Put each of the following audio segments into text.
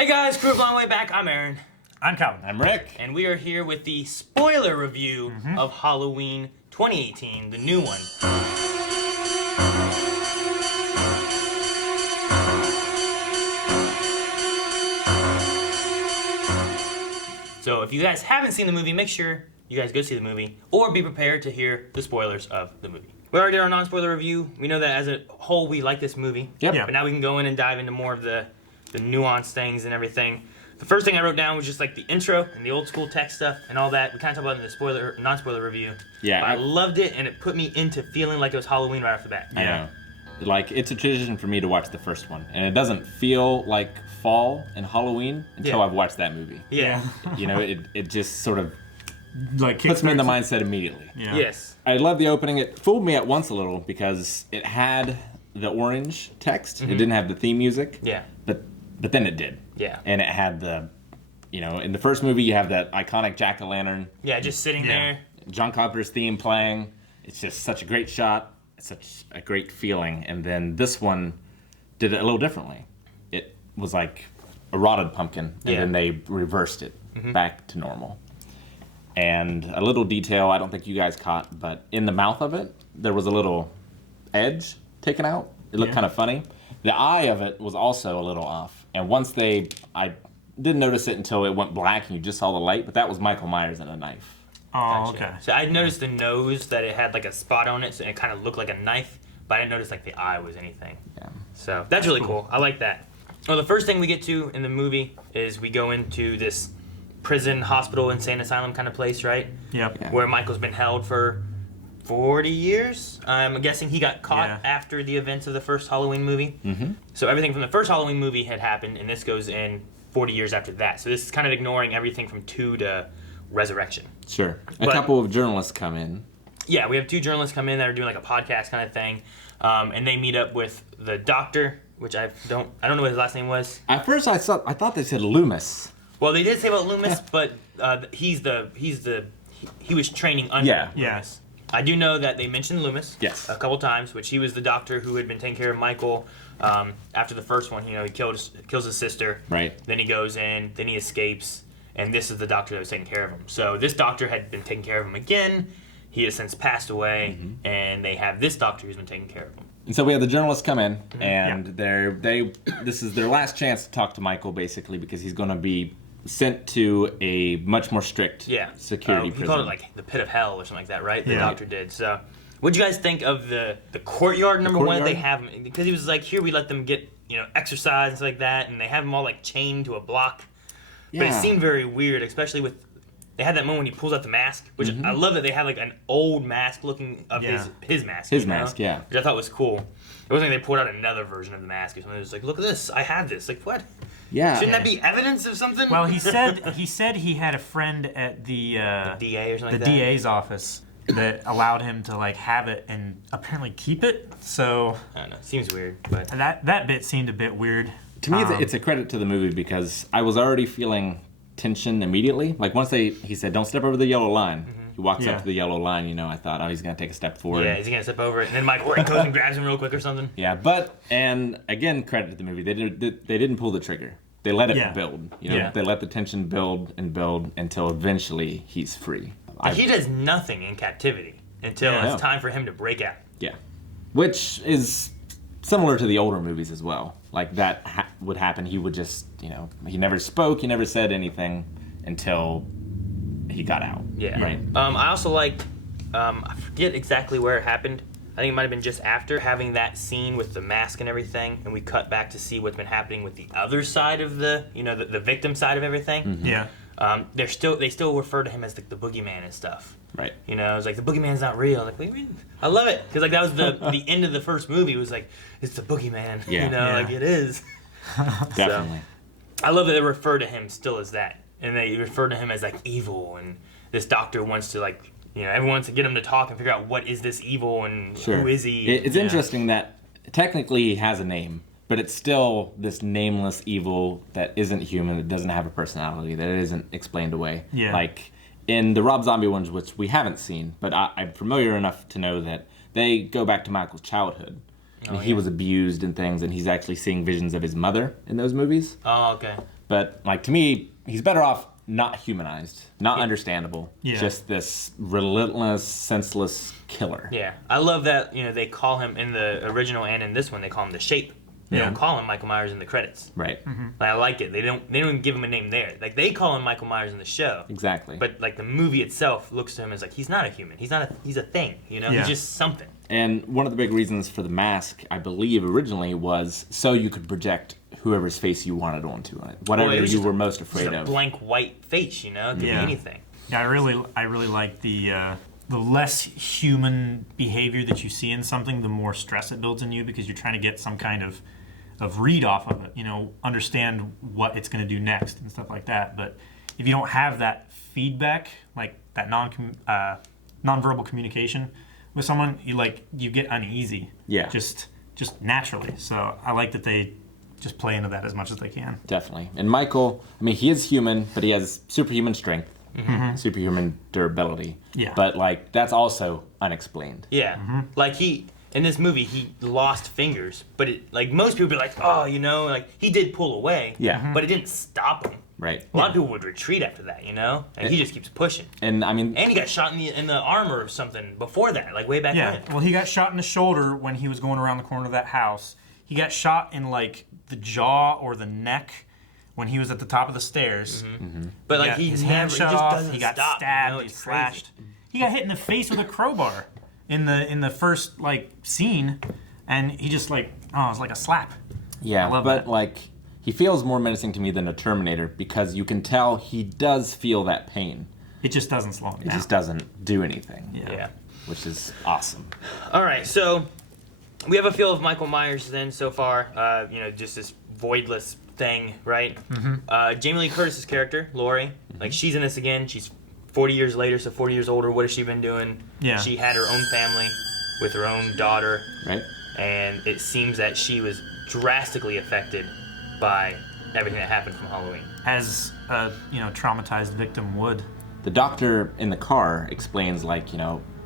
Hey guys, Crew of Long Way Back. I'm Aaron. I'm Calvin. I'm Rick. And we are here with the spoiler review of Halloween 2018, the new one. So if you guys haven't seen the movie, make sure you guys go see the movie, or be prepared to hear the spoilers of the movie. We already did our non-spoiler review. We know that as a whole, we like this movie. Yep. Yeah. But now we can go in and dive into more of the nuanced things and everything. The first thing I wrote down was just like the intro and the old school tech stuff and all that. We kind of talked about it in the non-spoiler review. Yeah. But I loved it, and it put me into feeling like it was Halloween right off the bat. Yeah. Like, it's a tradition for me to watch the first one. And it doesn't feel like fall and Halloween until I've watched that movie. Yeah. You know, it just sort of Like puts me in the mindset immediately. Yeah. Yes. I love the opening. It fooled me at once a little because it had the orange text. It didn't have the theme music. Yeah. But then it did. Yeah. And it had the, you know, in the first movie you have that iconic jack-o'-lantern. Yeah, just sitting there. John Carpenter's theme playing. It's just such a great shot. It's such a great feeling. And then this one did it a little differently. It was like a rotted pumpkin, and then they reversed it back to normal. And a little detail I don't think you guys caught, but in the mouth of it, there was a little edge taken out. It looked kind of funny. The eye of it was also a little off. And once I didn't notice it until it went black and you just saw the light, but that was Michael Myers and a knife. Oh, Gotcha. okay. So I noticed the nose, that it had like a spot on it, so it kind of looked like a knife, but I didn't notice like the eye was anything. Yeah. So that's really cool. I like that. Well, the first thing we get to in the movie is we go into this prison, hospital, insane asylum kind of place, right? Yep. Yeah. Where Michael's been held for 40 years. I'm guessing he got caught Yeah. after the events of the first Halloween movie. Mm-hmm. So everything from the first Halloween movie had happened, and this goes in 40 years after that. So this is kind of ignoring everything from 2 to Resurrection. Sure. A But- couple of journalists come in. Yeah, we have 2 journalists come in that are doing like a podcast kind of thing, and they meet up with the doctor, which I don't know what his last name was. At first I thought they said Loomis. Well, they did say about Loomis, but he was training under Yeah. Loomis. I do know that they mentioned Loomis Yes. a couple times, which he was the doctor who had been taking care of Michael after the first one. You know, he kills his sister. Right. Then he goes in, then he escapes, and this is the doctor that was taking care of him. So this doctor had been taking care of him again. He has since passed away, and they have this doctor who's been taking care of him. And so we have the journalists come in, and this is their last chance to talk to Michael, basically, because he's going to be sent to a much more strict security He prison. called it like the pit of hell or something like that, right? The Yeah. doctor did. So, what'd you guys think of the courtyard number one? They courtyard? have him because he was like, here we let them get exercise and stuff like that, and they have him all like chained to a block. But it seemed very weird, especially with they had that moment when he pulls out the mask, which I love that they had like an old mask looking of his mask. His mask, yeah. Which I thought was cool. It wasn't like they pulled out another version of the mask or something. It was like, look at this, I have this. Like what? Yeah. Shouldn't that be evidence of something? Well, he said he had a friend at the DA or something the like that. DA's office that allowed him to like have it and apparently keep it. So I don't know. Seems weird, but that bit seemed a bit weird. To me, it's a credit to the movie because I was already feeling tension immediately. Like once he said, "Don't step over the yellow line." He walks up to the yellow line. You know, I thought, oh, he's gonna take a step forward. yeah, is he gonna step over it? And then Mike Horton goes and grabs him real quick or something. Yeah, and again, credit to the movie. They didn't pull the trigger. They let it build. You know, Yeah. they let the tension build and build until eventually he's free. He does nothing in captivity until it's time for him to break out. Yeah, which is similar to the older movies as well. Like that would happen. He would just, he never spoke. He never said anything until he got out. Yeah. Right. I also liked, I forget exactly where it happened. I think it might have been just after having that scene with the mask and everything, and we cut back to see what's been happening with the other side of the victim side of everything. Mm-hmm. Yeah. They still refer to him as like the boogeyman and stuff. Right. It's like the boogeyman's not real. Like, what do you mean? I love it because like that was the end of the first movie. It was like it's the boogeyman. Yeah. Like it is. Definitely. So, I love that they refer to him still as that, and they refer to him as like evil. And this doctor wants to like everyone wants to get him to talk and figure out what is this evil and who is he. It's interesting that technically he has a name, but it's still this nameless evil that isn't human, that doesn't have a personality, that isn't explained away. Yeah. Like in the Rob Zombie ones, which we haven't seen, but I'm familiar enough to know that they go back to Michael's childhood. And he was abused and things, and he's actually seeing visions of his mother in those movies. Oh, okay. But like to me, he's better off not humanized, not understandable. Just this relentless, senseless killer. Yeah, I love that. They call him in the original and in this one. They call him the Shape. They don't call him Michael Myers in the credits. Right. Like, I like it. They don't even give him a name there. Like they call him Michael Myers in the show. Exactly. But like the movie itself looks to him as like he's not a human. He's a thing. He's just something. And one of the big reasons for the mask, I believe, originally was so you could project whoever's face you wanted onto it, whatever you were most afraid of. A blank white face, it could be anything. Yeah, I really like the less human behavior that you see in something, the more stress it builds in you because you're trying to get some kind of read off of it, understand what it's going to do next and stuff like that. But if you don't have that feedback, like that nonverbal communication with someone, you get uneasy. Yeah. Just naturally. So I like that they just play into that as much as they can. Definitely. And Michael, he is human, but he has superhuman strength, superhuman durability. Yeah. But that's also unexplained. Yeah. Like in this movie, he lost fingers, but most people be like, oh, he did pull away. Yeah. But it didn't stop him. Right. A lot of people would retreat after that, and he just keeps pushing. And he got shot in the arm or something before that, like way back when. Yeah. Well, he got shot in the shoulder when he was going around the corner of that house. He got shot in the jaw or the neck when he was at the top of the stairs. But his hand shut off. He got stabbed. He slashed. He got hit in the face with a crowbar in the first scene, and he just it was like a slap. Yeah, I love but that. He feels more menacing to me than a Terminator because you can tell he does feel that pain. It just doesn't slow him down. It just doesn't do anything. Yeah. Which is awesome. All right, so we have a feel of Michael Myers then so far. Just this voidless thing, right? Jamie Lee Curtis's character, Laurie, she's in this again. She's 40 years later, so 40 years older. What has she been doing? Yeah. She had her own family with her own daughter. Right. And it seems that she was drastically affected by everything that happened from Halloween. As a traumatized victim would. The doctor in the car explains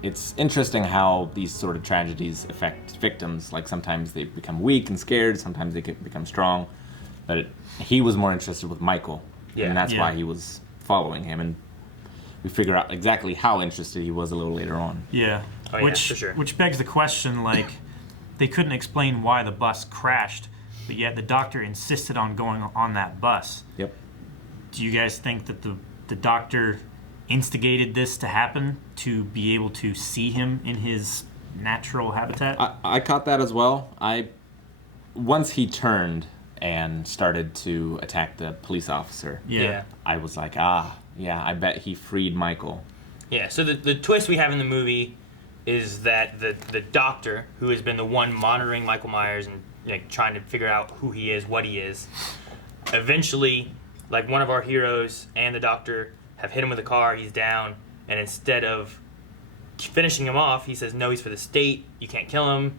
it's interesting how these sort of tragedies affect victims. Sometimes they become weak and scared, sometimes they become strong. But he was more interested with Michael. Yeah. And that's why he was following him. And we figure out exactly how interested he was a little later on. Yeah. Oh, which, for sure. Which begs the question, they couldn't explain why the bus crashed, but yet the doctor insisted on going on that bus. Yep. Do you guys think that the doctor instigated this to happen to be able to see him in his natural habitat? I caught that as well. Once he turned and started to attack the police officer, I was like, I bet he freed Michael. Yeah, so the twist we have in the movie is that the doctor, who has been the one monitoring Michael Myers and trying to figure out who he is, what he is, eventually, one of our heroes and the doctor have hit him with a car, he's down, and instead of finishing him off, he says, no, he's for the state, you can't kill him,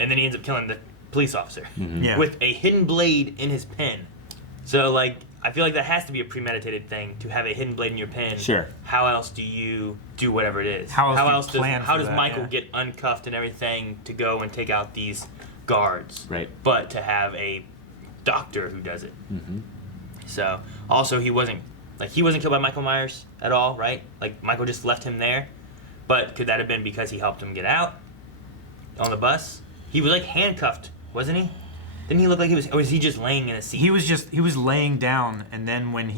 and then he ends up killing the police officer with a hidden blade in his pen. So, I feel like that has to be a premeditated thing, to have a hidden blade in your pen. Sure. How else do you do whatever it is? How does Michael get uncuffed and everything to go and take out these guards? Right. But to have a doctor who does it. So, also, he wasn't killed by Michael Myers at all, right? Michael just left him there. But could that have been because he helped him get out on the bus? He was handcuffed, wasn't he? Didn't he look like he was, or was he just laying in a seat? He was laying down, and then when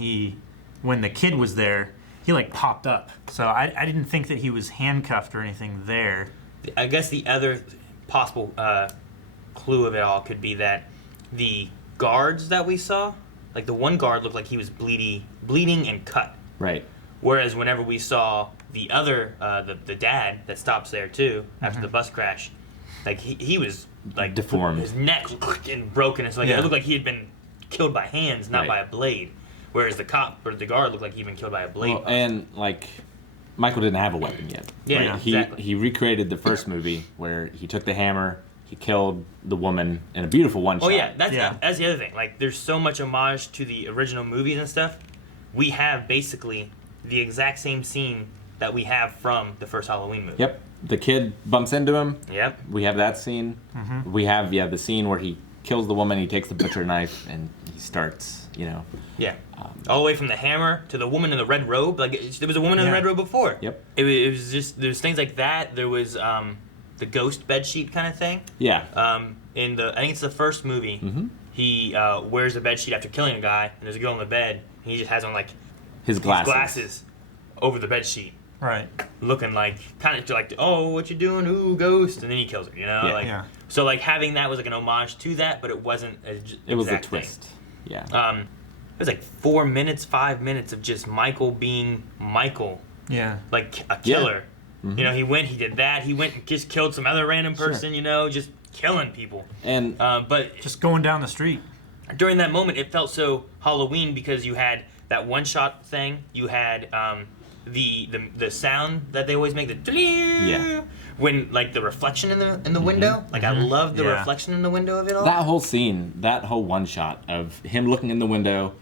the kid was there, he popped up. So I didn't think that he was handcuffed or anything there. I guess the other possible clue of it all could be that the guards that we saw, the one guard looked like he was bleeding and cut. Right. Whereas whenever we saw the other, the dad that stops there too after the bus crash, he was deformed. His neck and broken. It looked like he had been killed by hands, not by a blade. Whereas the cop or the guard looked like he'd been killed by a blade. Well, and Michael didn't have a weapon yet. Yeah, exactly. He recreated the first movie where he took the hammer, he killed the woman in a beautiful one shot. Oh yeah, that's the other thing. There's so much homage to the original movies and stuff. We have basically the exact same scene that we have from the first Halloween movie. Yep. the kid bumps into him. Yep. We have that scene. Mm-hmm. We have the scene where he kills the woman. He takes the butcher knife and he starts, Yeah. All the way from the hammer to the woman in the red robe. Like there was a woman in the Yeah. red robe before. Yep. It was just there's things like that. There was the ghost bedsheet kind of thing. Yeah. In I think it's the first movie. Mm-hmm. He wears a bedsheet after killing a guy, and there's a girl in the bed, and he just has on like His glasses. these glasses over the bedsheet, Right. looking like kind of like, oh, what you doing? Ooh, ghost, and then he kills her. You know, Yeah. like Yeah. so like having that was like an homage to that, but it wasn't. It was a exact thing. twist. Yeah. It was like 4 minutes, 5 minutes of just Michael being Michael, Yeah. like a killer. Mm-hmm. You know, he did that. He went and just killed some other random person. Sure. You know, just killing people. And But Just going down the street. during that moment, it felt so Halloween because you had that one shot thing. You had the sound that they always make, the when like the reflection in the window. Like I loved the Yeah. reflection in the window of it all. that whole scene, that whole one shot of him looking in the window,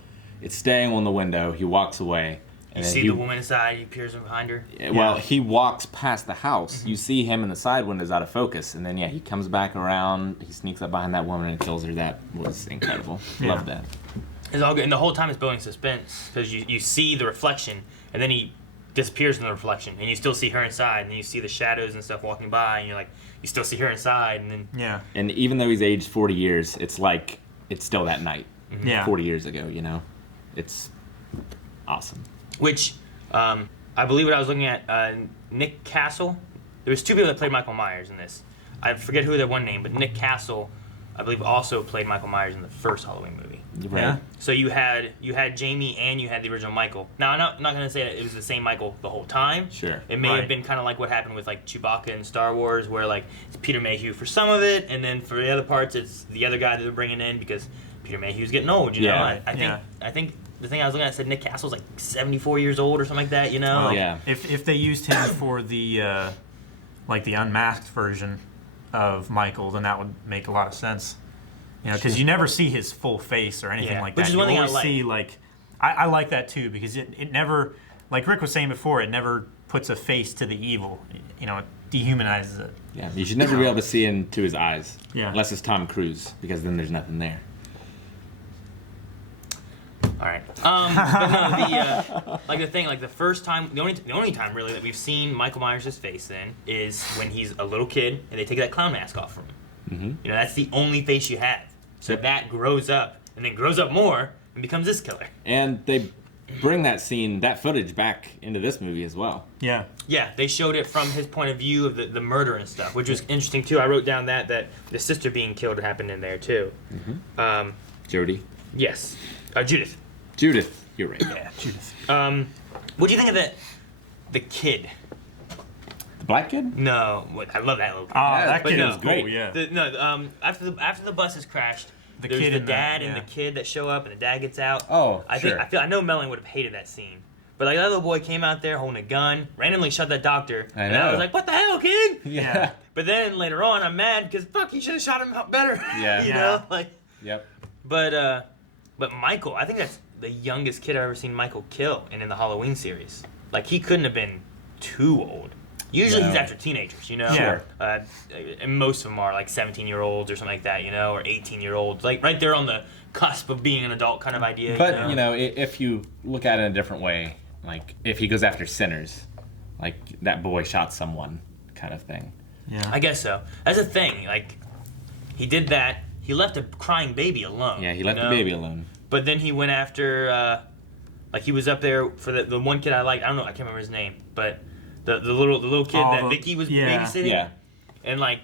it's staying on the window. He walks away. You And then see the woman inside. He peers in behind her. Well, Yeah. he walks past the house. You see him in the side windows out of focus, and then he comes back around. He sneaks up behind that woman and kills her. That was incredible. Yeah. Love that. It's all good, and the whole time it's building suspense because you see the reflection, and then he disappears in the reflection, and you still see her inside, and then you see the shadows and stuff walking by, and you're like, you still see her inside, and then Yeah. And even though he's aged 40 years, it's like it's still that night, Yeah. 40 years ago. It's awesome. which I believe what I was looking at, Nick Castle. There was two people that played Michael Myers in this. I forget who their one name, but Nick Castle, I believe, also played Michael Myers in the first Halloween movie. Right? Yeah. So you had Jamie and you had the original Michael. Now I'm not gonna say that it was the same Michael the whole time. Sure. It may Right. have been kind of like what happened with like Chewbacca in Star Wars, where like it's Peter Mayhew for some of it, and then for the other parts it's the other guy that they're bringing in because Peter Mayhew's getting old. You know, Yeah. I think the thing I was looking at said Nick Castle's like 74 years old or something like that. You know. Well, Yeah. If they used him for the like the unmasked version of Michael, then that would make a lot of sense. Because you never see his full face or anything Yeah, like which that. is You one thing I always like. see like I like that too because it never, like Rick was saying before, it never puts a face to the evil. It dehumanizes it. Yeah. You should never be able to see into his eyes. Yeah. Unless it's Tom Cruise, because then there's nothing there. All right. But no, like the thing, like the first time, the only time really that we've seen Michael Myers' face in is when he's a little kid and they take that clown mask off from him. Mm-hmm. That's the only face you have. So that grows up and then grows up more and becomes this killer. And they bring that scene, that footage back into this movie as well. Yeah. Yeah, they showed it from his point of view of the murder and stuff, which was interesting too. I wrote down that the sister being killed happened in there too. Jodie. Yes, Judith. Judith. You're right. Yeah. Judith. What do you think of the kid? The black kid? No, I love that little kid. Oh, that but kid no, was great. cool. Yeah. After the bus has crashed, The there's kid the and dad the- and yeah. the kid that show up, and the dad gets out. Oh, I know Melanie would have hated that scene, but like that little boy came out there holding a gun, randomly shot that doctor, I and I know. was like, "What the hell, kid?" Yeah. But then later on, I'm mad because fuck, you should have shot him out better. Yeah. you Yeah. know, like, Yep. but Michael, I think that's the youngest kid I've ever seen Michael kill, and in the Halloween series, like he couldn't have been too old. Usually No. he's after teenagers, you know. Sure. And most of them are like 17-year-olds or something like that, or 18-year-olds, like right there on the cusp of being an adult kind of idea. But, if you look at it in a different way, like if he goes after sinners, like that boy shot someone kind of thing. Yeah. I guess so. That's the thing. Like he did that. He left a crying baby alone. Yeah, he left the baby alone. But then he went after, like he was up there for the one kid I liked. I don't know. I can't remember his name, but the little kid that Vicky was babysitting. Yeah. And like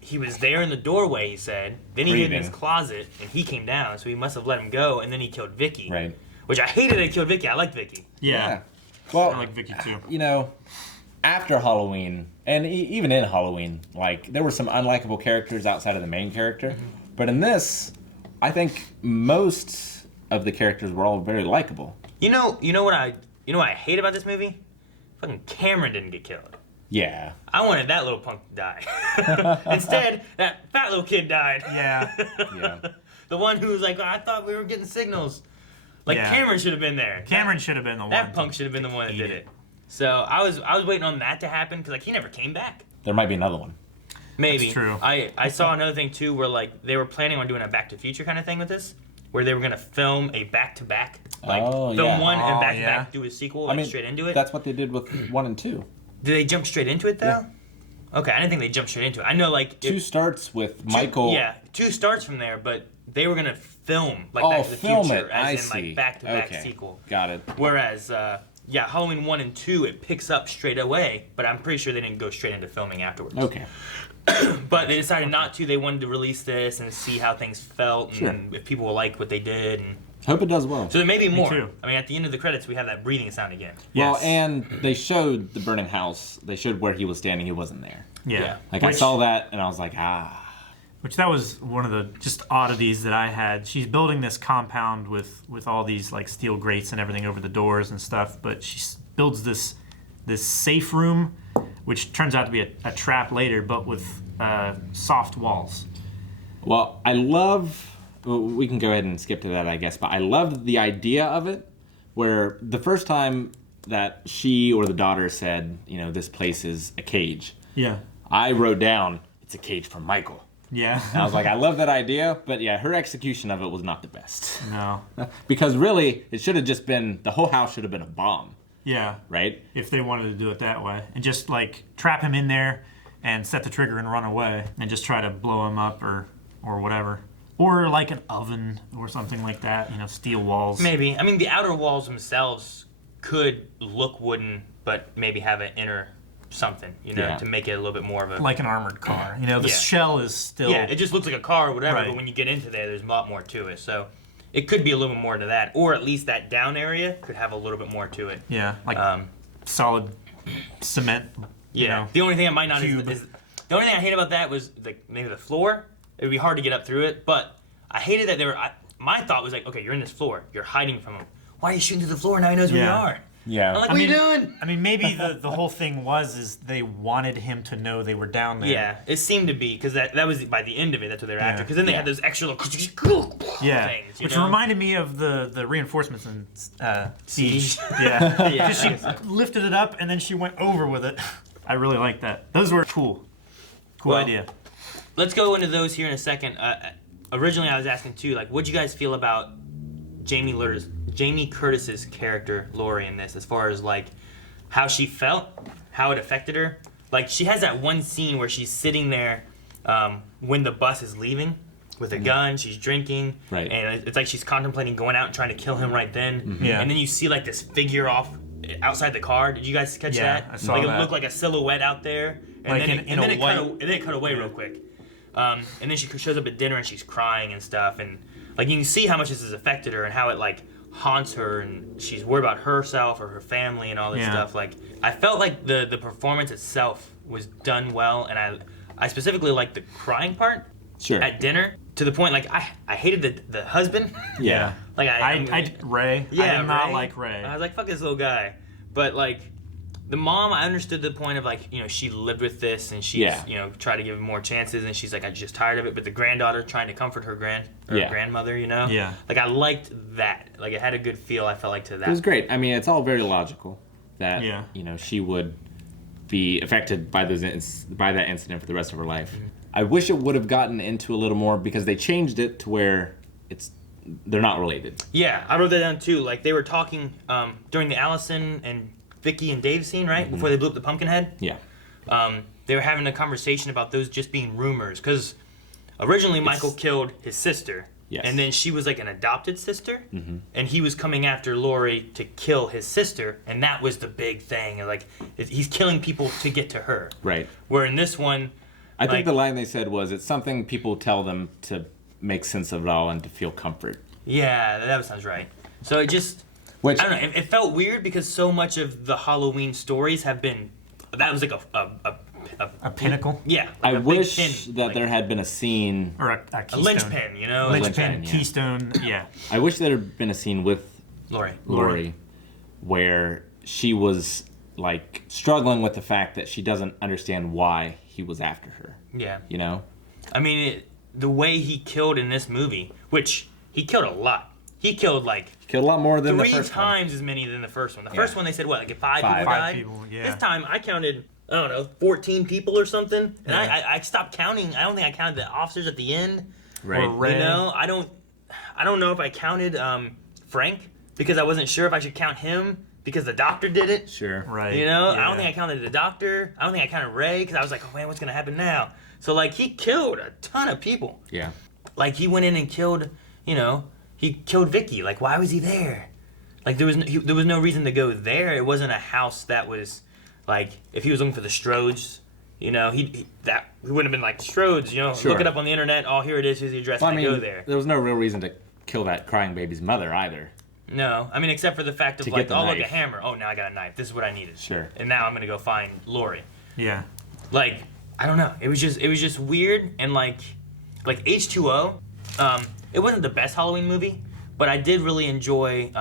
he was there in the doorway. He said. Then he hid in his Breathing. closet, and he came down. So he must have let him go, and then he killed Vicky. Right. Which I hated that he killed Vicky. I liked Vicky. Yeah. Well, I like Vicky too. After Halloween, and even in Halloween, like there were some unlikable characters outside of the main character. But in this, I think most of the characters were all very likable. You know what I hate about this movie? Fucking Cameron didn't get killed. Yeah. I wanted that little punk to die. Instead, that fat little kid died. Yeah. Yeah. The one who was like, I thought we were getting signals. Like Yeah. Cameron should have been there. Cameron should have been the one. That punk should have been the one that eat did it. it. So I was waiting on that to happen because like he never came back. There might be another one. Maybe. That's true. I saw another thing too where like they were planning on doing a Back to the Future kind of thing with this, where they were gonna film a back-to-back, like film one and back-to-back do a sequel like straight into it. That's what they did with 1 and 2. Did they jump straight into it though? Yeah. Okay, I didn't think they jumped straight into it. I know like 2 starts with Michael. Yeah, 2 starts from there, but they were gonna film like Back to the Future as in like back-to-back sequel. Got it. Whereas Halloween 1 and 2 it picks up straight away, but I'm pretty sure they didn't go straight into filming afterwards. Okay. But they decided not to. They wanted to release this and see how things felt and if people will like what they did. And hope it does well. so there may be more. too. I mean, at the end of the credits, we have that breathing sound again. Well, Yes. and they showed the burning house. They showed where he was standing. He wasn't there. Yeah. Like I saw that and I was like, Which that was one of the just oddities that I had. She's building this compound with all these like steel grates and everything over the doors and stuff, but she builds this safe room, which turns out to be a trap later, but with soft walls. Well, I love. We can go ahead and skip to that, I guess. But I love the idea of it, where the first time that she or the daughter said, this place is a cage. Yeah. I wrote down it's a cage for Michael. Yeah. And I was like, I love that idea, but yeah, her execution of it was not the best. No. Because really, it should have just been the whole house should have been a bomb. Yeah. Right? If they wanted to do it that way. And just like trap him in there and set the trigger and run away and just try to blow him up or whatever. Or like an oven or something like that, steel walls. Maybe. I mean, the outer walls themselves could look wooden, but maybe have an inner something, to make it a little bit more of a... Like an armored car. The shell is still... Yeah, it just looks like a car or whatever, Right. but when you get into there's a lot more to it. So it could be a little bit more to that. Or at least that down area could have a little bit more to it. Yeah, like solid cement. Yeah. The only thing I might not cube. is the only thing I hate about that was maybe the floor. It would be hard to get up through it, but I hated that they were... my thought was like, okay, you're in this floor. You're hiding from him. Why are you shooting through the floor? Now he knows where you are. Yeah. I'm like, what are you doing? I mean, maybe the whole thing is they wanted him to know they were down there. Yeah, it seemed to be, because that was by the end of it, that's what they were after. Because then they had those extra little things, which reminded me of the reinforcements in Siege. Yeah. Because she lifted it up and then she went over with it. I really like that. Those were cool. Cool idea. Let's go into those here in a second. Originally, I was asking too, like, what'd you guys feel about Jamie Curtis's character Laurie in this, as far as like how she felt, how it affected her? Like she has that one scene where she's sitting there when the bus is leaving with a gun, she's drinking, right, and it's like she's contemplating going out and trying to kill him right then. Mm-hmm. Yeah. And then you see like this figure outside the car. Did you guys catch that? I saw like that. It looked like a silhouette out there, and like then it cut away real quick. And then she shows up at dinner and she's crying and stuff, and like you can see how much this has affected her and how it like haunts her, and she's worried about herself or her family and all this stuff. Like I felt like the performance itself was done well, and I specifically liked the crying part at dinner, to the point like I hated the husband. Yeah. Like Ray. Yeah, I did not Ray. like Ray. I was like, fuck this little guy. But like the mom, I understood the point of like, she lived with this and she's, tried to give him more chances, and she's like, I'm just tired of it. But the granddaughter trying to comfort her grandmother, Yeah. Like I liked that. Like it had a good feel, I felt like, to that. It was great. I mean, it's all very logical that, she would be affected by that incident for the rest of her life. Mm-hmm. I wish it would have gotten into a little more, because they changed it to where they're not related. Yeah, I wrote that down too. Like they were talking during the Allison and Vicky and Dave scene, right? Mm-hmm. Before they blew up the pumpkin head. Yeah. They were having a conversation about those just being rumors, because originally Michael killed his sister. Yes. And then she was like an adopted sister, mm-hmm. and he was coming after Laurie to kill his sister, and that was the big thing. Like he's killing people to get to her. Right. Where in this one, I think the line they said was, it's something people tell them to make sense of it all and to feel comfort. Yeah, that sounds right. So it just, I don't know, it felt weird, because so much of the Halloween stories have been, that was like a pinnacle? Yeah. Like I wish that there had been a scene... Or a keystone. A linchpin, Linchpin, keystone, yeah. I wish there had been a scene with Laurie, where she was like struggling with the fact that she doesn't understand why he was after her. Yeah. I mean, the way he killed in this movie, which he killed a lot. He killed Killed a lot more than the Three first one. times as many than the first one. The first one they said what, like five Five. people Five died. people, yeah. This time I counted, I don't know, 14 people or something, and Yeah. I stopped counting. I don't think I counted the officers at the end. Right. Or Red. You know, I don't know if I counted Frank because I wasn't sure if I should count him because the doctor did it. Sure. Right. You know, I yeah. don't think I counted the doctor. I don't think I counted Ray because I was like, oh man, what's gonna happen now? So like he killed a ton of people. Yeah. Like he went in and killed, you know, he killed Vicky. Like why was he there? Like there was no reason to go there. It wasn't a house that was like if he was looking for the Strodes, you know, he wouldn't have been like Strodes, you know, Sure. look it up on the internet. Oh, here it is. Here's the address. Well, I and mean, go there. there was no real reason to kill that crying baby's mother either. No, I mean except for the fact of To like, get the oh look, a knife. hammer. Oh, now I got a knife. This is what I needed. Sure. And now I'm gonna go find Lori. Yeah. Like I don't know. It was just weird and like H2O. It wasn't the best Halloween movie, but I did really enjoy.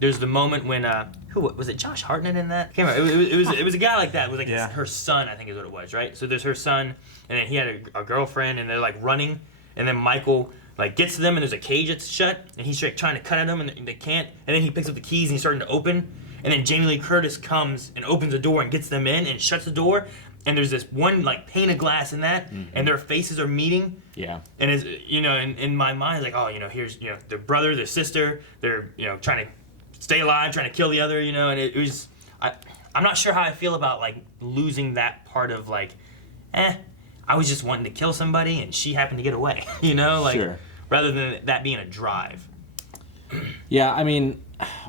There's the moment when who was it? Josh Hartnett in that? I can't remember. It was a guy like that. It was like Yeah. her son, I think is what it was, right? So there's her son, and then he had a girlfriend, and they're like running, and then Michael like gets to them, and there's a cage that's shut, and he's like trying to cut at them, and they can't, and then he picks up the keys and he's starting to open, and then Jamie Lee Curtis comes and opens the door and gets them in and shuts the door, and there's this one like pane of glass in that, and their faces are meeting. Yeah. And is you know, in my mind, like, oh, you know, here's you know their brother, their sister, they're you know trying to stay alive, trying to kill the other, you know, and it was I'm not sure how I feel about like losing that part of like, I was just wanting to kill somebody and she happened to get away, you know, like Sure. rather than that being a drive. Yeah, I mean,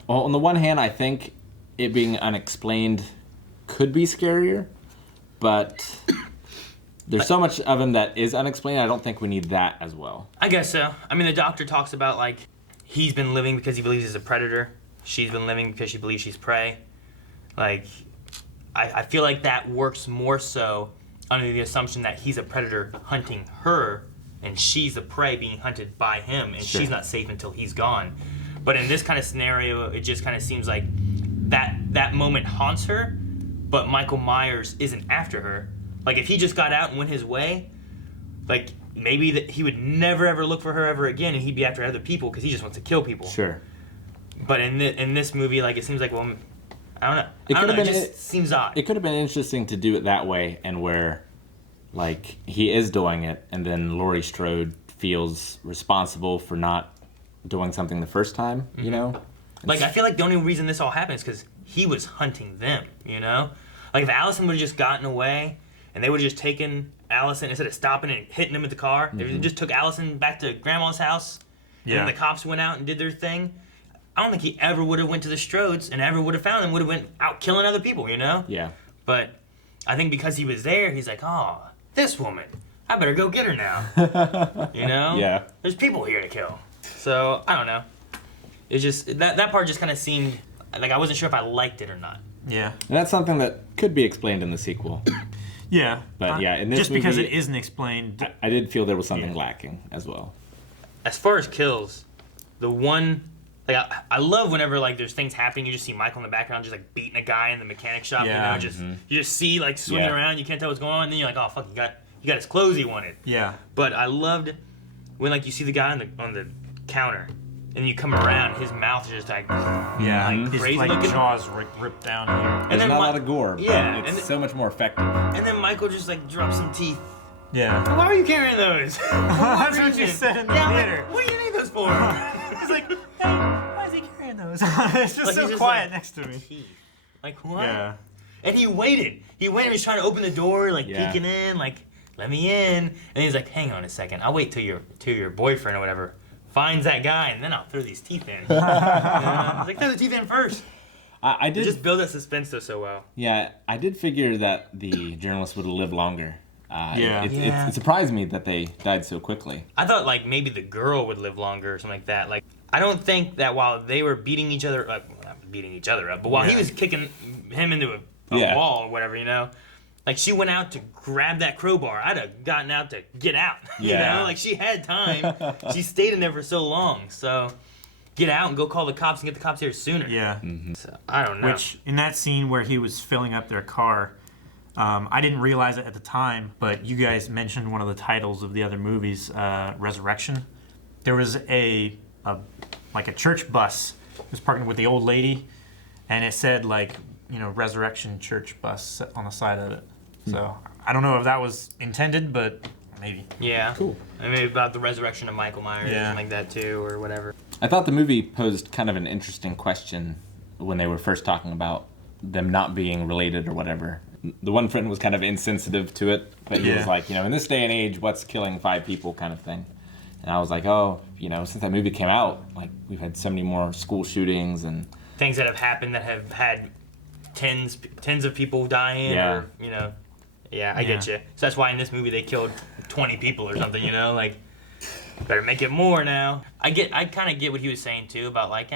well, on the one hand, I think it being unexplained could be scarier, but there's so much of him that is unexplained. I don't think we need that as well. I guess so. I mean, the doctor talks about like he's been living because he believes he's a predator. She's been living because she believes she's prey. Like, I feel like that works more so under the assumption that he's a predator hunting her, and she's a prey being hunted by him, and Sure. she's not safe until he's gone. But in this kind of scenario, it just kind of seems like that moment haunts her, but Michael Myers isn't after her. Like, if he just got out and went his way, like, maybe that he would never ever look for her ever again, and he'd be after other people because he just wants to kill people. Sure. But in this movie, like, it seems like, well, I don't know. It could have It been- just seems odd. It could have been interesting to do it that way, and where, like, he is doing it, and then Laurie Strode feels responsible for not doing something the first time, you know? Like, I feel like the only reason this all happened is because he was hunting them, you know? Like, if Allison would have just gotten away, and they would have just taken Allison, instead of stopping and hitting him with the car, they just took Allison back to Grandma's house, and then the cops went out and did their thing. I don't think he ever would have went to the Strodes and ever would have found them, would have went out killing other people, you know? Yeah. But I think because he was there, he's like, oh, this woman, I better go get her now. You know? Yeah. There's people here to kill. So, I don't know. It just, that part just kind of seemed, like I wasn't sure if I liked it or not. Yeah. And that's something that could be explained in the sequel. Yeah. But yeah, in this just because movie- it isn't explained. I did feel there was something Yeah. lacking as well. As far as kills, the one, like I love whenever like there's things happening, you just see Michael in the background just like beating a guy in the mechanic shop, Yeah. you know, just you just see like swinging Yeah. around, you can't tell what's going on, and then you're like, oh fuck, he got his clothes he wanted. Yeah. But I loved when like you see the guy on the counter, and you come around, his mouth is just like, Yeah. like His crazy like looking. jaws ripped down here. There's then not a Mi- lot of gore, but Yeah, it's and so much more effective. And then Michael just like drops some teeth. Yeah. Why are you carrying those? That's what you said in the yeah, I'm like, theater. what do you need those for? He's like, hey, why is he carrying those? It's just Like, so he's just quiet like, next to me. Teeth. Like what? Yeah. And he waited. He waited. He was trying to open the door, like Yeah. peeking in, like let me in. And he's like, hang on a second. I'll wait till your boyfriend or whatever finds that guy, and then I'll throw these teeth in. You know? I was like, throw the teeth in first. I They did. just build that suspense so well. Yeah, I did figure that the journalist would have lived longer. Yeah. It surprised me that they died so quickly. I thought like maybe the girl would live longer or something like that. Like I don't think that while they were beating each other up, well, not beating each other up, but while he Yeah. was kicking him into a Yeah. wall or whatever, you know, like she went out to grab that crowbar. I'd have gotten out to get out. You Yeah. know, like she had time. She stayed in there for so long. So get out and go call the cops and get the cops here sooner. Yeah. So I don't know. Which, in that scene where he was filling up their car, I didn't realize it at the time, but you guys mentioned one of the titles of the other movies, Resurrection. There was a church bus was parking with the old lady, and it said like, Resurrection Church bus on the side of it. So I don't know if that was intended, but maybe. Yeah. Cool. And maybe about the resurrection of Michael Myers or something like that too, or whatever. I thought the movie posed kind of an interesting question when they were first talking about them not being related or whatever. The one friend was kind of insensitive to it, but he was like, in this day and age, what's killing 5 people kind of thing. And I was like, since that movie came out, like we've had so many more school shootings and things that have happened that have had tens of people dying. Yeah. Or, I get you. So that's why in this movie they killed 20 people or something. Like better make it more now. I kind of get what he was saying too about like,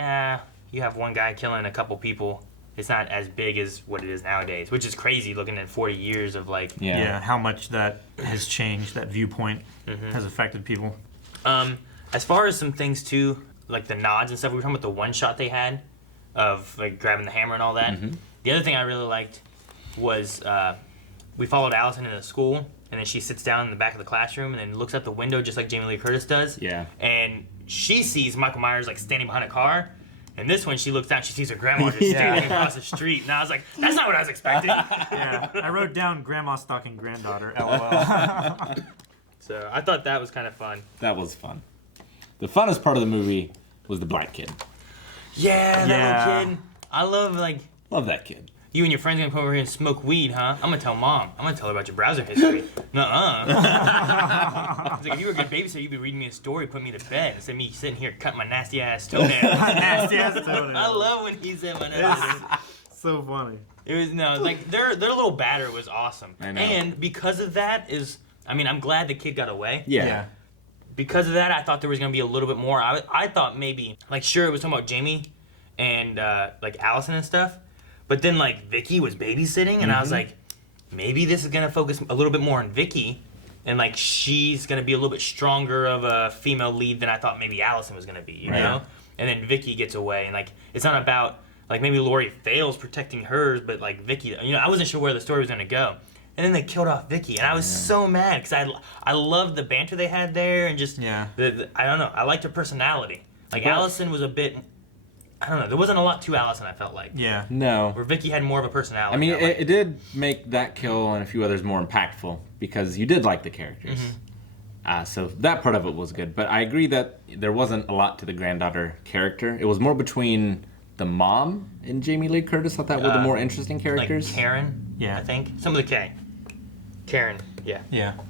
you have one guy killing a couple people. It's not as big as what it is nowadays, which is crazy looking at 40 years of like... Yeah, how much that has changed, that viewpoint has affected people. As far as some things too, like the nods and stuff, we were talking about the one shot they had of like grabbing the hammer and all that. The other thing I really liked was we followed Allison into school, and then she sits down in the back of the classroom and then looks out the window just like Jamie Lee Curtis does. Yeah. And she sees Michael Myers like standing behind a car. And this one, she looks down, she sees her grandma just standing across the street. And I was like, that's not what I was expecting. I wrote down grandma stalking granddaughter, LOL. So I thought that was kind of fun. that was fun. The funnest part of the movie was the black kid. Yeah, that little kid. I love, like... Love that kid. You and your friends gonna come over here and smoke weed, huh? I'm gonna tell Mom. I'm gonna tell her about your browser history. Nuh-uh. It's like, if you were a good babysitter, you'd be reading me a story, putting me to bed, instead of me sitting here cutting my nasty-ass toenail. Nasty-ass toenail. I love when he said my nasty. So funny. It was, like, their little batter was awesome. I know. And because of that I'm glad the kid got away. Yeah. Because of that, I thought there was gonna be a little bit more. I thought maybe, like, sure, it was talking about Jamie and, like, Allison and stuff. But then, like, Vicky was babysitting, and I was like, maybe this is going to focus a little bit more on Vicky, and, like, she's going to be a little bit stronger of a female lead than I thought maybe Allison was going to be, you know? And then Vicky gets away, and, like, it's not about, like, maybe Laurie fails protecting hers, but, like, Vicky, I wasn't sure where the story was going to go. And then they killed off Vicky, and I was so mad, because I loved the banter they had there, and just, I don't know, I liked her personality. Like, Allison was a bit... I don't know. There wasn't a lot to Allison, I felt like. Yeah. No. Where Vicky had more of a personality. I mean, it did make that kill and a few others more impactful because you did like the characters. So that part of it was good. But I agree that there wasn't a lot to the granddaughter character. It was more between the mom and Jamie Lee Curtis. I thought that were the more interesting characters. Like Karen, I think. Some with a K. Karen, yeah.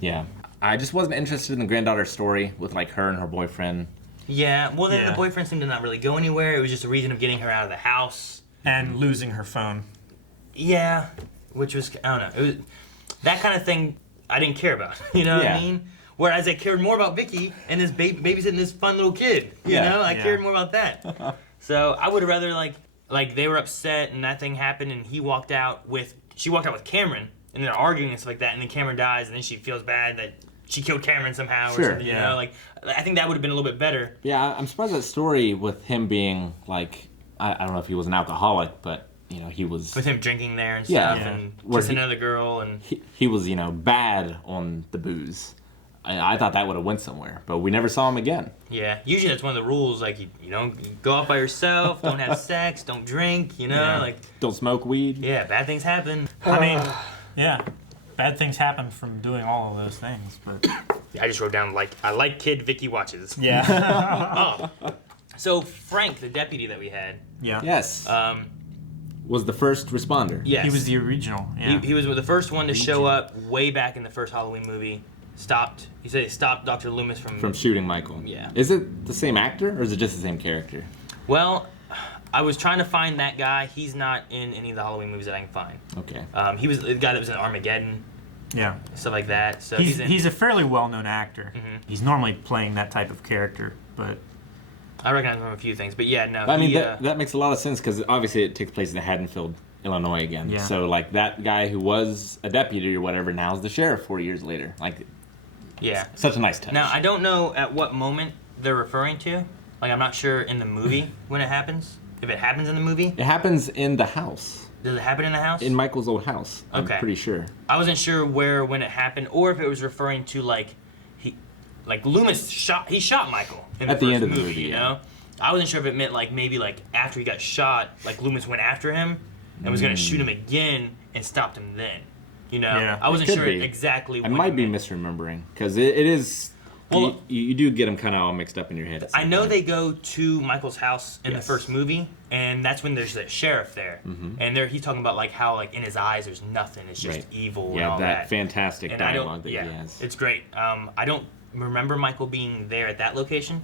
Yeah. I just wasn't interested in the granddaughter story with like her and her boyfriend. Yeah, well then the boyfriend seemed to not really go anywhere. It was just a reason of getting her out of the house. And losing her phone. Yeah, which was, I don't know. It was, that kind of thing I didn't care about, you know what I mean? Whereas I cared more about Vicky and this babysitting this fun little kid, you know? I cared more about that. So I would have rather, like they were upset and that thing happened and she walked out with Cameron and they're arguing and stuff like that and then Cameron dies and then she feels bad that she killed Cameron somehow or something, you know? Like, I think that would have been a little bit better. Yeah, I'm surprised that story with him being, like, I don't know if he was an alcoholic, but, he was... With him drinking there and stuff and kissing another girl and... He was, bad on the booze. I thought that would have went somewhere, but we never saw him again. Yeah, usually that's one of the rules, like, you don't go out by yourself, don't have sex, don't drink, like... Don't smoke weed. Yeah, bad things happen. I mean, bad things happen from doing all of those things, but... I just wrote down, I like kid Vicky watches. Yeah. So Frank, the deputy that we had... Yeah. Yes. Was the first responder. Yes. He was the original, He was the first one to show up way back in the first Halloween movie. He said he stopped Dr. Loomis from shooting Michael. Yeah. Is it the same actor, or is it just the same character? Well... I was trying to find that guy. He's not in any of the Halloween movies that I can find. Okay. He was the guy that was in Armageddon. Yeah. Stuff like that. So he's a fairly well-known actor. He's normally playing that type of character, but... I recognize him from a few things, but yeah, no. I mean, that makes a lot of sense because obviously it takes place in Haddonfield, Illinois again. Yeah. So, like, that guy who was a deputy or whatever now is the sheriff 4 years later. Like, such a nice touch. Now, I don't know at what moment they're referring to. Like, I'm not sure in the movie when it happens. If it happens in the movie? It happens in the house. Does it happen in the house? In Michael's old house. I'm pretty sure. I wasn't sure when it happened, or if it was referring to Loomis shot Michael in the At the first end of the movie, movie, you know? I wasn't sure if it meant like maybe like after he got shot, like Loomis went after him and was gonna shoot him again and stopped him then. You know, Yeah. I wasn't Could sure be. exactly. I what might it be meant. misremembering because it is. Well, you do get them kind of all mixed up in your head. at some I know point. they go to Michael's house in the Yes. first movie, and that's when there's that sheriff there, and he's talking about like how like in his eyes there's nothing, it's just Right. evil and Yeah, all that that. fantastic And I don't, dialogue that yeah, he has. it's great. I don't remember Michael being there at that location,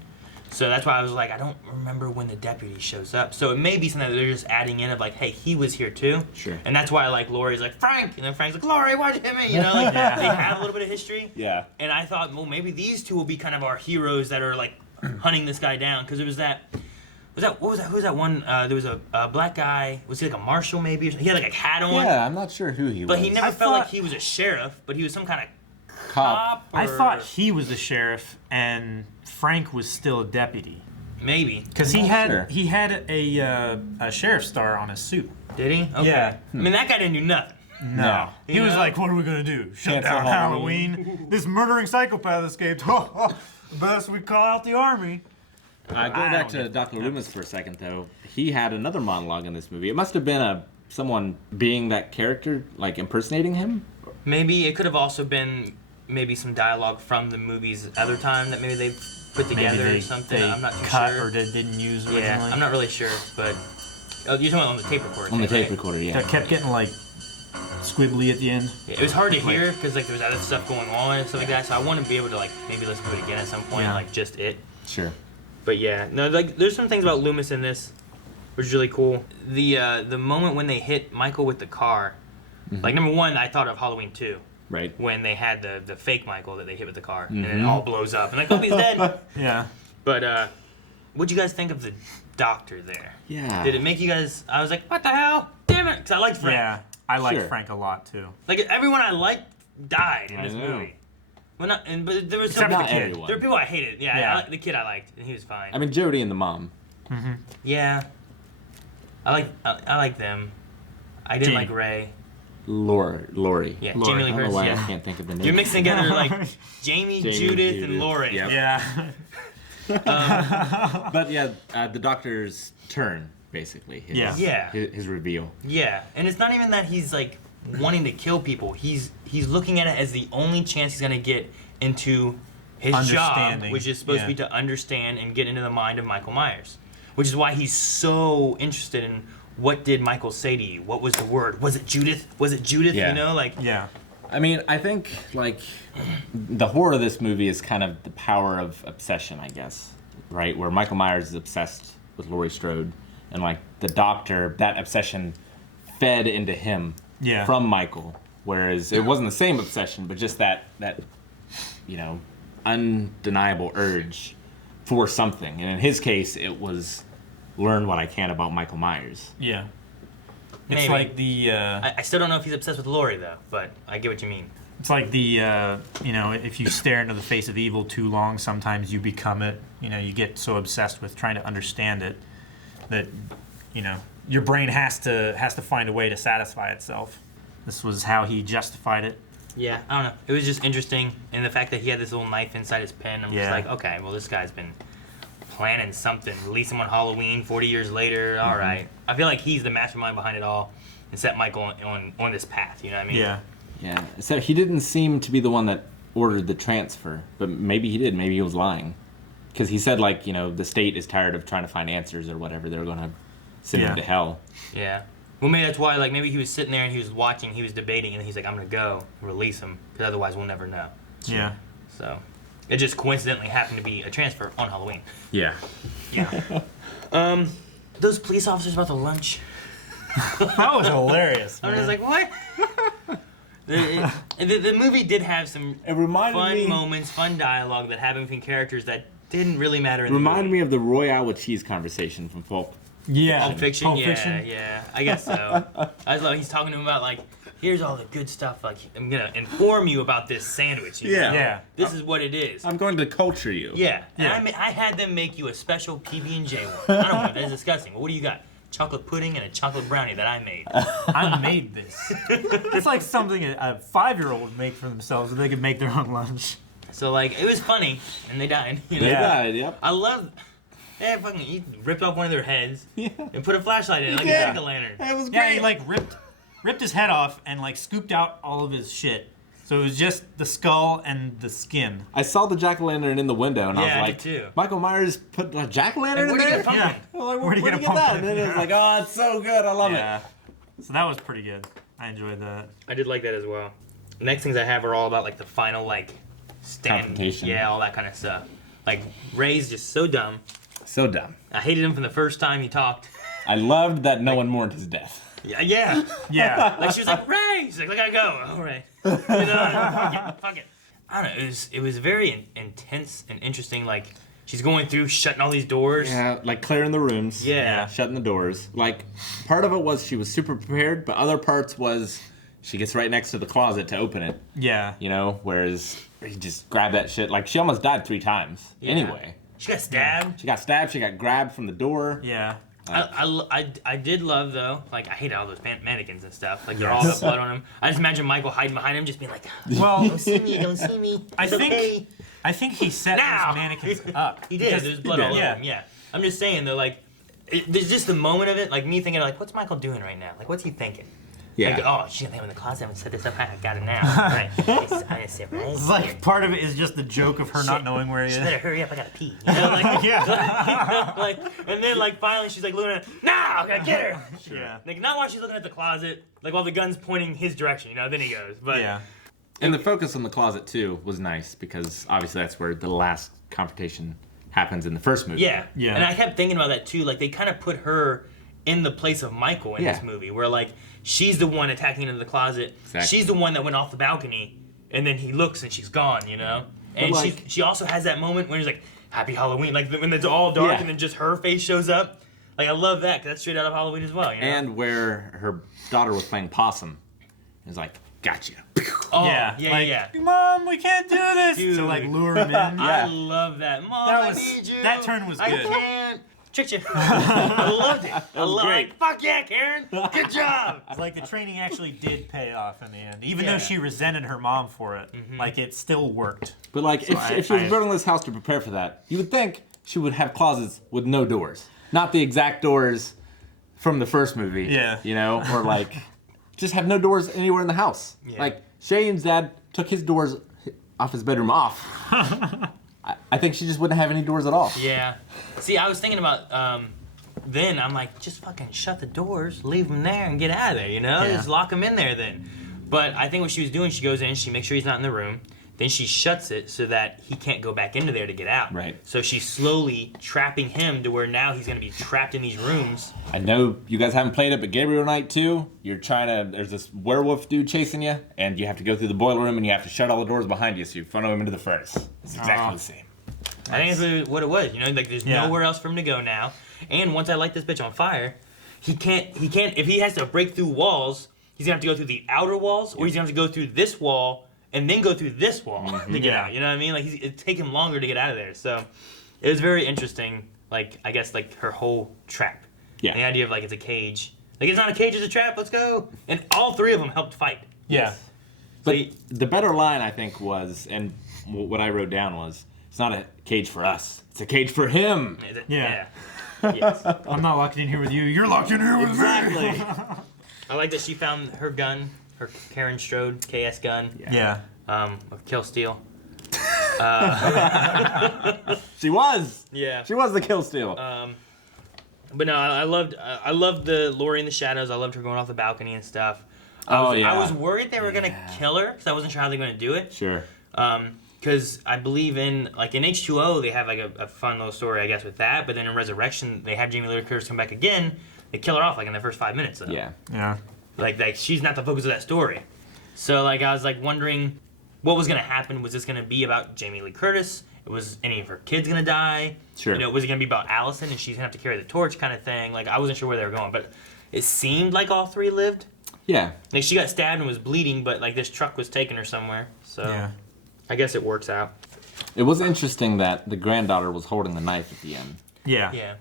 so that's why I was like, I don't remember when the deputy shows up. So it may be something that they're just adding in of like, hey, he was here too. Sure. And that's why like Laurie's like Frank, and then Frank's like Laurie, why'd you hit me? You know, like Yeah. they have a little bit of history. Yeah. And I thought, well, maybe these two will be kind of our heroes that are like hunting this guy down, because it was that. What was that? Who was that one? There was a black guy. Was he like a marshal maybe? He had like a hat on. Yeah, I'm not sure who he was. But he never I felt like thought- he was a sheriff, but he was some kind of Cop. cop. I or- thought he was the sheriff and Frank was still a deputy. maybe. Because I'm not sure. he had a sheriff's star on his suit. Did he? Okay. Yeah. I mean, that guy didn't do nothing. No. He You was know? like, what are we going to do? Shut Cancel down Halloween? This murdering psychopath escaped. Best we call out the army. Going back to Dr. Loomis for a second, though, he had another monologue in this movie. It must have been someone being that character, like impersonating him. Maybe it could have also been maybe some dialogue from the movie's other time that maybe they put together Maybe or something. they I'm not too cut sure. or didn't use originally. Yeah, I'm not really sure, but you're talking about on the tape recorder. On the thing, tape right? recorder, yeah. That kept getting like squibbly at the end. Yeah, it was hard to hear because like there was other stuff going on and stuff like that. So I want to be able to like maybe listen to it again at some point, Yeah. like just it. Sure. But yeah, no, like there's some things about Loomis in this, which is really cool. The moment when they hit Michael with the car, like number one, I thought of Halloween 2 Right. when they had the fake Michael that they hit with the car, and it all blows up, and like, oh, he's dead. Yeah. But what'd you guys think of the doctor there? Yeah. Did it make you guys? I was like, what the hell? Damn it! Because I liked Frank. Yeah. I liked Sure. Frank a lot too. Like everyone I liked died in I this know. movie. Well, but there was Except some for the kid. everyone. There were people I hated. Yeah, Yeah. the kid I liked, and he was fine. I mean, Jody and the mom. Yeah, I like them. I didn't Jamie. like Ray. Lori. Yeah, Lori. Jamie I Lee don't know Curtis. why I Yeah, can't think of the name. you're mixing together like Jamie, Jamie, Judith, and Judith. Lori. Yep. Yeah. But yeah, the doctor's turn, basically. His, Yeah. Yeah. His reveal. Yeah, and it's not even that he's like wanting to kill people. He's looking at it as the only chance he's gonna get into his job, Understanding. which is supposed to be Yeah. to understand and get into the mind of Michael Myers. Which is why he's so interested in what did Michael say to you? What was the word? Was it Judith? Was it Judith? Yeah. You know, like Yeah. I mean, I think, like, the horror of this movie is kind of the power of obsession, I guess, right? Where Michael Myers is obsessed with Laurie Strode, and, like, the doctor, that obsession fed into him Yeah. from Michael, whereas it wasn't the same obsession, but just that you know, undeniable urge for something. And in his case, it was learn what I can about Michael Myers. Yeah. It's Maybe. like the I still don't know if he's obsessed with Lori though, but I get what you mean. it's like the you know, if you stare into the face of evil too long, sometimes you become it. You know, you get so obsessed with trying to understand it that, you know, your brain has to find a way to satisfy itself. This was how he justified it. Yeah, I don't know. It was just interesting, and the fact that he had this little knife inside his pen. I'm just Yeah. like, okay, well, this guy's been planning something. Release him on Halloween 40 years later. All right. I feel like he's the mastermind behind it all, and set Michael on this path. You know what I mean? Yeah. Yeah, so he didn't seem to be the one that ordered the transfer, but maybe he did. Maybe he was lying. Because he said, like, you know, the state is tired of trying to find answers or whatever. They're going to send him Yeah. to hell. Yeah. Well, maybe that's why. Like, maybe he was sitting there and he was watching. He was debating, and he's like, "I'm gonna go release him, because otherwise we'll never know." Yeah. So, it just coincidentally happened to be a transfer on Halloween. Yeah. Those police officers about the lunch. That was hilarious. I was like, what? The movie did have some It reminded fun me. moments, fun dialogue that happened between characters that didn't really matter in the Reminded movie. me of the Royale with cheese conversation from Pulp. Yeah. Pulp Fiction, Pulp yeah, Fiction. yeah, I guess so. I was like, he's talking to him about like, here's all the good stuff. Like, I'm gonna inform you about this sandwich. You Yeah. know? Yeah. This is what it is. I'm going to culture you. Yeah, and Yeah. I had them make you a special PB&J one. I don't know, that's disgusting. But what do you got? Chocolate pudding and a chocolate brownie that I made. I made this. It's like something a 5-year-old would make for themselves if they could make their own lunch. So like, it was funny, and they died. You know? They Yeah. died, yep. I love Yeah, fucking, he ripped off one of their heads Yeah. and put a flashlight in it, like a Yeah. jack-o'-lantern. That was Yeah, great. he like ripped his head off and like scooped out all of his shit. So it was just the skull and the skin. I saw the jack-o'-lantern in the window, and Yeah, I was I like, did too. Michael Myers put a jack-o'-lantern in Where'd he there? get a pumpkin? Yeah. I'm like, Where'd he where'd get he a get that? pumpkin? And then it was like, oh, it's so good. I love Yeah. So that was pretty good. I enjoyed that. I did like that as well. The next things I have are all about like the final like stand, Confrontation. yeah, all that kind of stuff. Like Ray's just so dumb. it. So dumb. I hated him from the first time he talked. I loved that no one mourned his death. Yeah. Yeah. Like she was like, Ray! She's like, look, I go. All right. You know, fuck it. I don't know. It was very intense and interesting. Like she's going through, shutting all these doors. Yeah, like clearing the rooms. Yeah. Shutting the doors. Like, part of it was she was super prepared, but other parts was she gets right next to the closet to open it, Yeah. you know? Whereas he just grabbed that shit. Like, she almost died 3 times. Yeah. Anyway. She got stabbed. She got stabbed, she got grabbed from the door. Yeah. I did love though, like I hated all those mannequins and stuff. Like they're all got blood on them. I just imagine Michael hiding behind him, just being like, Well, "Don't see me, don't see me." I It's think okay. he set Now those mannequins up. He did. Because- There's blood all over yeah. him. Yeah. I'm just saying though, like, there's just the moment of it, like me thinking, like, what's Michael doing right now? Like, what's he thinking? Yeah. Like, oh, she's gonna have in the closet and set this up. I got it now. Right. I sit right. It's like part of it is just the joke of her not Shit. knowing where he She is. better hurry up. I gotta pee. You know, like, Yeah. like, and then like finally she's like looking at, now I gotta get her. Yeah. Like not while she's looking at the closet, like while the gun's pointing his direction, you know. Then he goes, but Yeah. And the focus on the closet, too, was nice because obviously that's where the last confrontation happens in the first movie. yeah. Yeah. And I kept thinking about that too. Like they kind of put her in the place of Michael in Yeah. this movie, where like she's the one attacking into the closet. Exactly. She's the one that went off the balcony, and then he looks and she's gone, you know. And But, like- she also has that moment when he's like, "Happy Halloween!" Like when it's all dark Yeah. and then just her face shows up. Like I love that because that's straight out of Halloween as well. You know? And where her daughter was playing possum. It was like, gotcha. oh, Yeah. yeah, Like, yeah. Mom, we can't do this. Dude. To like lure him in. I love that. Mom, That I was- need you. that turn was I good. can't. Tricked you. I loved it. I love great. like, fuck yeah, Karen. Good job. It's like the training actually did pay off in the end. Even Yeah. though she resented her mom for it, like it still worked. But like, So if she was I- building this house to prepare for that, you would think she would have closets with no doors, not the exact doors from the first movie. Yeah. You know, or like, just have no doors anywhere in the house. Yeah. Like Shane's dad took his doors off his bedroom off. I think she just wouldn't have any doors at all. Yeah. See, I was thinking about then I'm like, just fucking shut the doors, leave them there, and get out of there. You know, Yeah. just lock them in there then. But I think what she was doing, she goes in, she makes sure he's not in the room. Then she shuts it so that he can't go back into there to get out. Right. So she's slowly trapping him to where now he's going to be trapped in these rooms. I know you guys haven't played it, but Gabriel Knight 2, you're trying to, there's this werewolf dude chasing you, and you have to go through the boiler room and you have to shut all the doors behind you so you funnel him into the furnace. It's exactly the same. I think that's what it was. You know, like there's Yeah. nowhere else for him to go now. And once I light this bitch on fire, he can't, if he has to break through walls, he's going to have to go through the outer walls, or he's going to have to go through this wall and then go through this wall to get Yeah. out. You know what I mean? Like it'd take him longer to get out of there. So it was very interesting. Like I guess like her whole trap. Yeah. The idea of like it's a cage. Like it's not a cage, it's a trap. Let's go. And all three of them helped fight. Yeah. But So the better line, I think, was, and what I wrote down was, it's not a cage for us. It's a cage for him. Yeah. Yeah. Yes. I'm not locked in here with you. You're locked in here with me. Exactly. I like that she found her gun, her Karen Strode KS gun, Yeah. of Kill Steel. She was. Yeah. She was the kill steal. But no, I loved the Lori in the shadows. I loved her going off the balcony and stuff. I was worried they were gonna kill her because I wasn't sure how they were gonna do it. Sure. Because I believe in H2O they have like a fun little story I guess with that. But then in Resurrection they have Jamie Lee Curtis come back again. They kill her off like in the first 5 minutes. Though. Yeah. Yeah. Like she's not the focus of that story. So like I was like wondering what was gonna happen. Was this gonna be about Jamie Lee Curtis? Was any of her kids gonna die? Sure. You know, was it gonna be about Allison and she's gonna have to carry the torch kind of thing? Like I wasn't sure where they were going, but it seemed like all three lived. Yeah. Like she got stabbed and was bleeding, but like this truck was taking her somewhere. So Yeah. I guess it works out. It was interesting that the granddaughter was holding the knife at the end. Yeah. Yeah.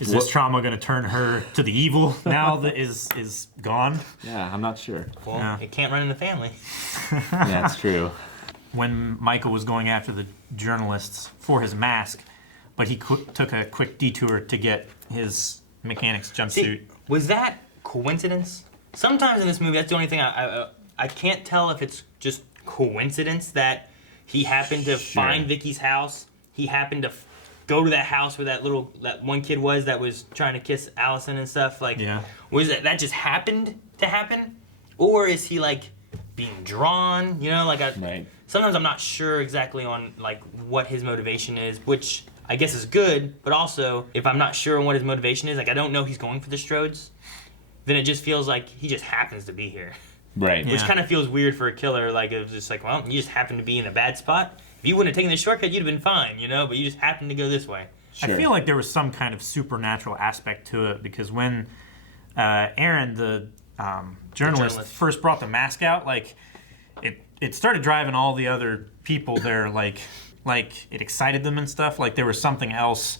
Is this trauma going to turn her to the evil now that is gone? Yeah, I'm not sure. Well, Yeah. it can't run in the family. Yeah, it's true. When Michael was going after the journalists for his mask, but he took a quick detour to get his mechanic's jumpsuit. Was that coincidence? Sometimes in this movie, that's the only thing I can't tell if it's just coincidence that he happened to find Vicky's house. He happened to go to that house where that one kid was that was trying to kiss Allison and stuff. Like, was that just happened to happen, or is he like being drawn? You know, like sometimes I'm not sure exactly on like what his motivation is, which I guess is good. But also, if I'm not sure on what his motivation is, like I don't know he's going for the Strodes, then it just feels like he just happens to be here. Right. Which kind of feels weird for a killer. Like, it was just like, well, you just happen to be in a bad spot. If you wouldn't have taken the shortcut, you'd have been fine, you know? But you just happened to go this way. Sure. I feel like there was some kind of supernatural aspect to it because when Aaron, the journalist, first brought the mask out, like, it started driving all the other people there, like it excited them and stuff. Like, there was something else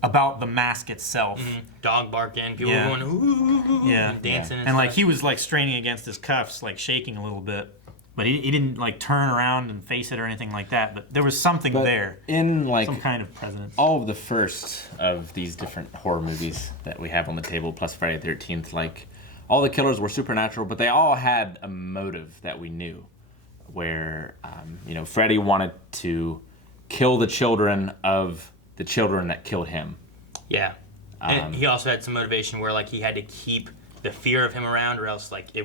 about the mask itself. Mm-hmm. Dog barking, people were going, ooh, dancing and like, he was, like, straining against his cuffs, like, shaking a little bit. But he didn't, like, turn around and face it or anything like that. But there was something there. In, like, some kind of presence. All of the first of these different horror movies that we have on the table, plus Friday the 13th, like, all the killers were supernatural, but they all had a motive that we knew. Where, Freddy wanted to kill the children of the children that killed him. Yeah. And he also had some motivation where, like, he had to keep the fear of him around, or else, like, he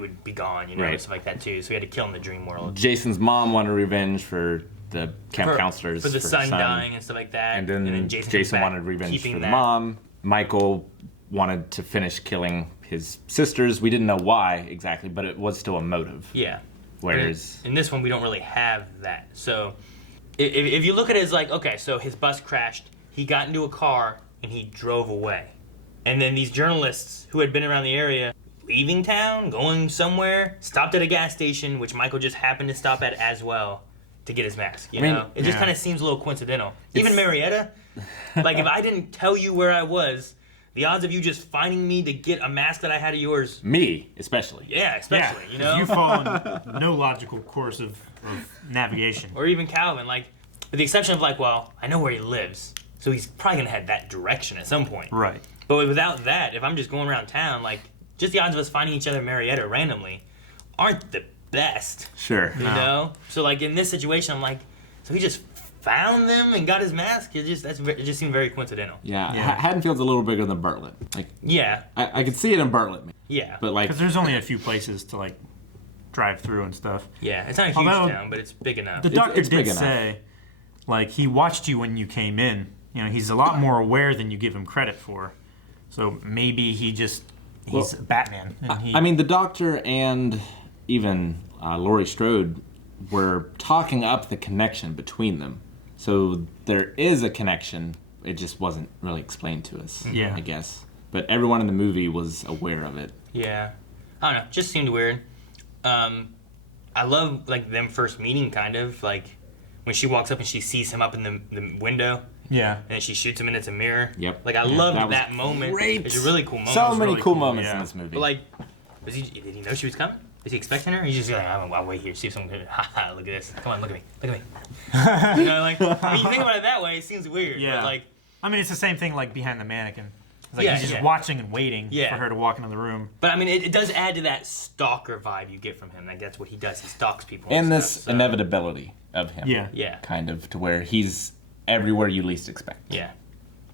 would be gone, you know, and stuff like that too. So he had to kill him in the dream world. Jason's mom wanted revenge for the camp counselors. For the son dying and stuff like that. And then Jason wanted revenge for the mom. Michael wanted to finish killing his sisters. We didn't know why exactly, but it was still a motive. Yeah. Whereas in this one, we don't really have that. So if you look at it as like, okay, so his bus crashed, he got into a car, and he drove away. And then these journalists who had been around the area, leaving town, going somewhere, stopped at a gas station, which Michael just happened to stop at as well to get his mask. You know? It just kind of seems a little coincidental. Even Marietta, like if I didn't tell you where I was, the odds of you just finding me to get a mask that I had of yours. Me, especially. Yeah, especially, you know? You follow no logical course of navigation. Or even Calvin, like, with the exception of like, well, I know where he lives, so he's probably going to head that direction at some point. Right. But without that, if I'm just going around town, like, just the odds of us finding each other in Marietta randomly aren't the best. Sure. You know? So, like, in this situation, I'm like, so he just found them and got his mask? It just seemed very coincidental. Yeah. Haddonfield's a little bigger than Bartlett. Like, yeah. I could see it in Bartlett. Yeah. But, like... Because there's only a few places to, like, drive through and stuff. Yeah, it's not a huge town, but it's big enough. The doctor did say, like, he watched you when you came in. You know, he's a lot more aware than you give him credit for. So maybe he's Batman. And I mean, the doctor and even Laurie Strode were talking up the connection between them. So there is a connection. It just wasn't really explained to us, I guess. But everyone in the movie was aware of it. Yeah. I don't know. Just seemed weird. I love, like, them first meeting, kind of. Like, when she walks up and she sees him up in the window. Yeah. And then she shoots him and it's a mirror. Yep. Like, I loved that moment. Great. It's a really cool moment. So many really cool moments in this movie. But, like, did he know she was coming? Is he expecting her? He's just like, I'll wait here, see if someone can, haha, look at this. Come on, look at me. Look at me. You know, like, when you think about it that way, it seems weird. Yeah. But, like, I mean, it's the same thing, like, behind the mannequin. It's like he's just watching and waiting for her to walk into the room. But, I mean, it does add to that stalker vibe you get from him. Like, that's what he does. He stalks people. And this stuff, so. inevitability of him. Yeah. Kind of, to where he's everywhere you least expect. Yeah.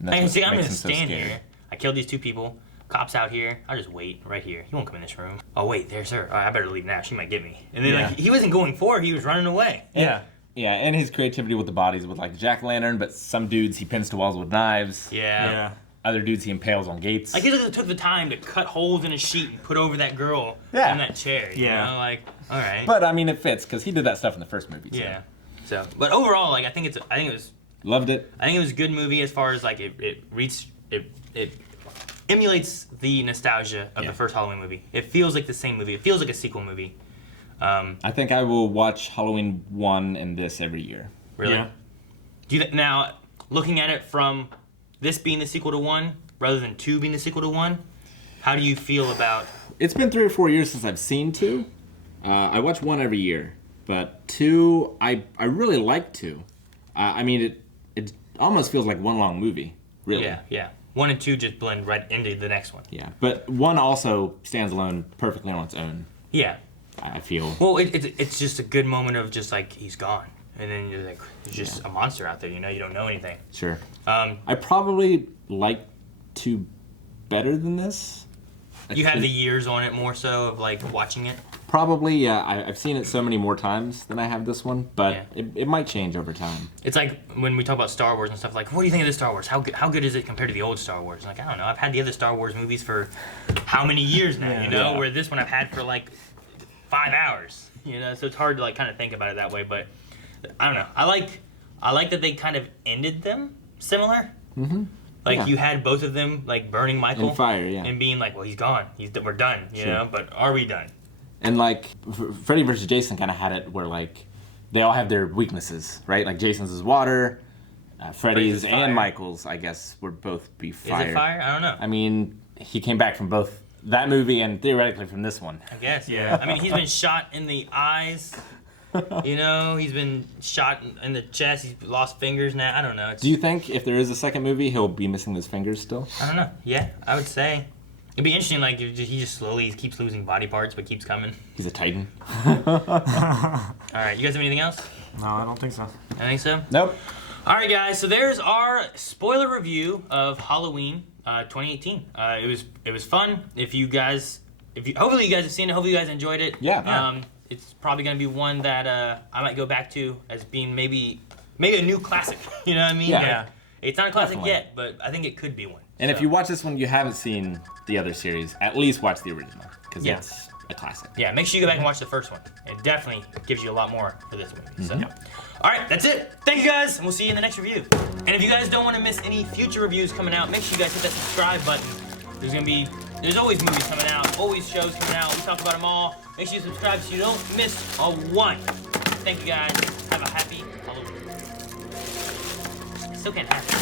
And that's I can see, what I'm makes going to him so stand scary. here. I killed these two people. Cops out here. I'll just wait right here. He won't come in this room. Oh, wait, there's her. Oh, I better leave now. She might get me. And then, like, he wasn't going for her. He was running away. Yeah. Yeah, and his creativity with the bodies, with, like, the jack-o'-lantern, but some dudes he pins to walls with knives. Yeah. Other dudes he impales on gates. Like, he took the time to cut holes in a sheet and put over that girl in that chair. You know? Like, all right. But, I mean, it fits, because he did that stuff in the first movie. So. Yeah. So, but overall, like, I think it was... Loved it. I think it was a good movie as far as, like, it emulates the nostalgia of the first Halloween movie. It feels like the same movie. It feels like a sequel movie. I think I will watch Halloween 1 and this every year. Really? Yeah. Do you now, looking at it from this being the sequel to 1 rather than 2 being the sequel to 1, how do you feel about... It's been 3 or 4 years since I've seen 2. I watch 1 every year. But 2, I really like 2. I mean, it almost feels like one long movie, really. Yeah. 1 and 2 just blend right into the next one. Yeah, but 1 also stands alone perfectly on its own. Yeah. I feel. Well, it's just a good moment of just like he's gone, and then you're like, there's just a monster out there. You don't know anything. Sure. I probably like 2 better than this. You have the years on it more so of like watching it. Probably, yeah. I've seen it so many more times than I have this one, but it might change over time. It's like when we talk about Star Wars and stuff. Like, what do you think of this Star Wars? How good is it compared to the old Star Wars? Like, I don't know. I've had the other Star Wars movies for how many years now? Yeah. Where this one I've had for like 5 hours. So it's hard to like kind of think about it that way. But I don't know. I like that they kind of ended them similar. Mm-hmm. Like you had both of them like burning Michael in fire, yeah, and being like, well, he's gone. We're done. You know, but are we done? And like Freddy vs. Jason kind of had it where like they all have their weaknesses, right? Like Jason's is water, Freddy's and Michael's, I guess, would both be fire. Is it fire? I don't know. I mean, he came back from both that movie and theoretically from this one. I guess, yeah. I mean, he's been shot in the eyes. He's been shot in the chest. He's lost fingers now. I don't know. Do you think if there is a second movie, he'll be missing those fingers still? I don't know. Yeah, I would say. It'd be interesting, like, if he just slowly keeps losing body parts, but keeps coming. He's a titan. All right, you guys have anything else? No, I don't think so. I think so? Nope. All right, guys, so there's our spoiler review of Halloween 2018. It was fun. Hopefully you guys have seen it. Hopefully you guys enjoyed it. Yeah. It's probably going to be one that I might go back to as being maybe a new classic. You know what I mean? Yeah. It's not a classic Definitely. yet, but I think it could be one. And if you watch this one, you haven't seen the other series, at least watch the original, because it's a classic. Yeah, make sure you go back and watch the first one. It definitely gives you a lot more for this movie. So. All right, that's it. Thank you guys, and we'll see you in the next review. And if you guys don't want to miss any future reviews coming out, make sure you guys hit that subscribe button. There's always movies coming out, always shows coming out. We talk about them all. Make sure you subscribe so you don't miss a one. Thank you guys. Have a happy Halloween. I still can't have it.